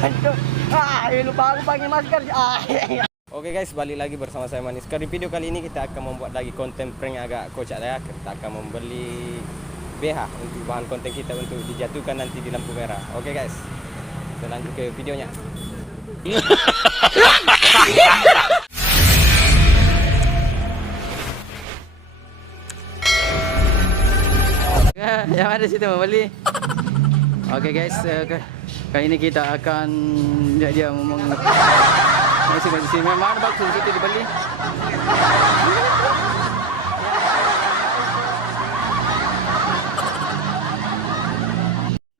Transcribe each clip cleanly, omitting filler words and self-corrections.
Jancuk. Lupa aku pakai masker. Oke guys, balik lagi bersama saya Maniskar. Di video kali ini kita akan membuat lagi konten prank yang agak kocak ya. Kita akan membeli BH untuk bahan konten kita untuk dijatuhkan nanti di lampu merah. Oke guys, kita lanjut ke videonya. Yang ada situ mau beli. Oke guys, kali ini kita akan dia ngomong masih di sini. Memang ada bakso di situ dibeli.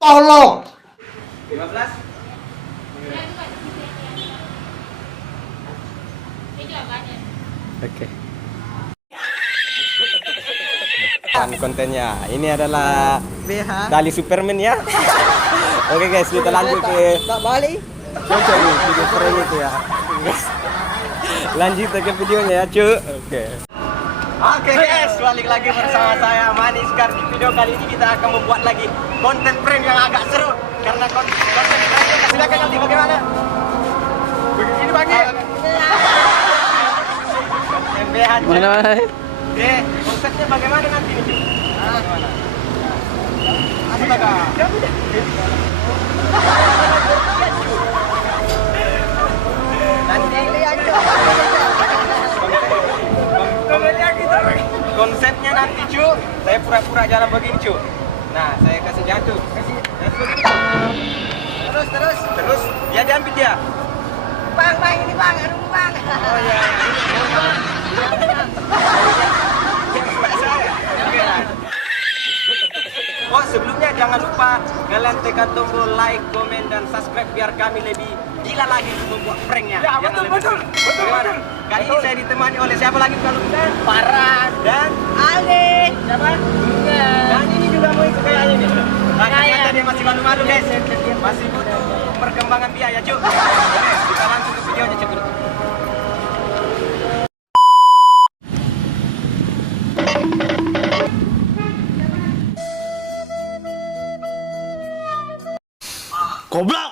Tolong. 15. Oke. Kontennya ini adalah BH. tali Superman ya. Oke guys, kita lanjut ke Tak balik. coba nih video prank itu ya. Guys, lanjut ke videonya ya cu. Oke guys, balik lagi bersama saya Maniskar. Di video kali ini kita akan membuat lagi konten prank yang agak seru. Karena konten pranknya silakan nanti bagaimana? Begini bagi. MBH. Mana? Oke, konsepnya bagaimana nanti nih cu? Bagaimana? Astaga. Konsepnya nanti cu, saya pura-pura jalan begini cu. Nah, saya kasih jatuh begini. Terus dia diambil dia. Bang, ini bang, aduh bang. Oh iya. Oh sebelumnya jangan lupa kalian tekan tombol like, komen, dan subscribe biar kami lebih gila lagi membuat pranknya. Ya betul. Kali ini saya ditemani oleh siapa lagi kalau bukan? Farhan Dan Ali. Siapa? dan ini juga mau ikut kayaknya nih. Nah, ternyata dia masih malu-malu guys. Masih butuh perkembangan biaya cuy. Oke, kita langsung ke videonya cuy. Goblok.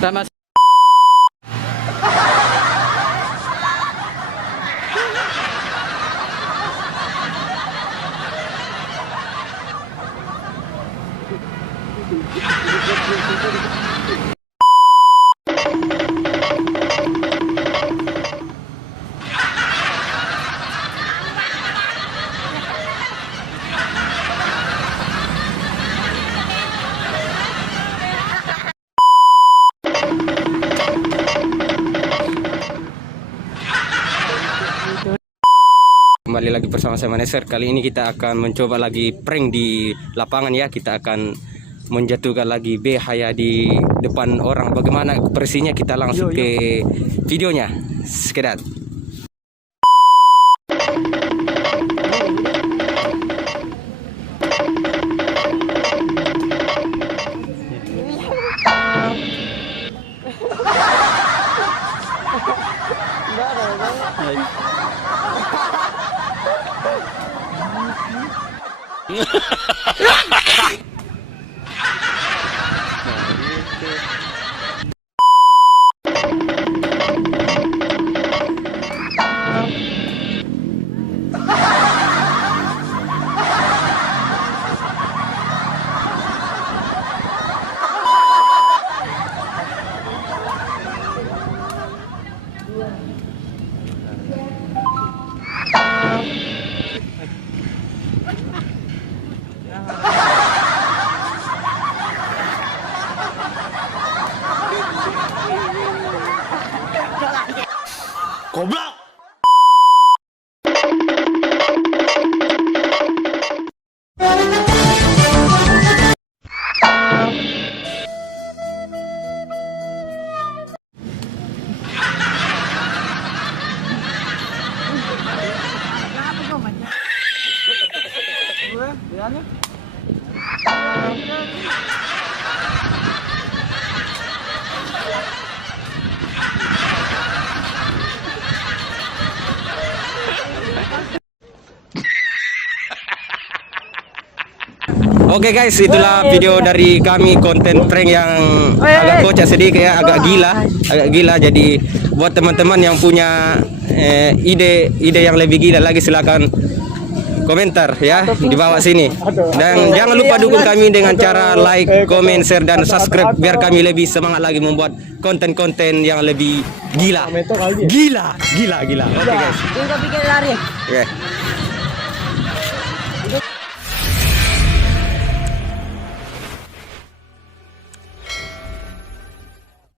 Sama. Kembali lagi bersama saya Maneser. Kali ini kita akan mencoba lagi prank di lapangan ya. Kita akan menjatuhkan lagi bahaya di depan orang. Bagaimana persisnya kita langsung ke videonya. Sekedar. Goblok. Oke guys, itulah video dari kami, konten prank yang agak kocak sedikit ya, agak gila. Jadi buat teman-teman yang punya ide yang lebih gila lagi, silakan komentar ya di bawah sini. Dan jangan lupa dukung kami dengan cara like, comment, share, dan subscribe biar kami lebih semangat lagi membuat konten-konten yang lebih gila. Oke guys. Juga bikin lari. Oke.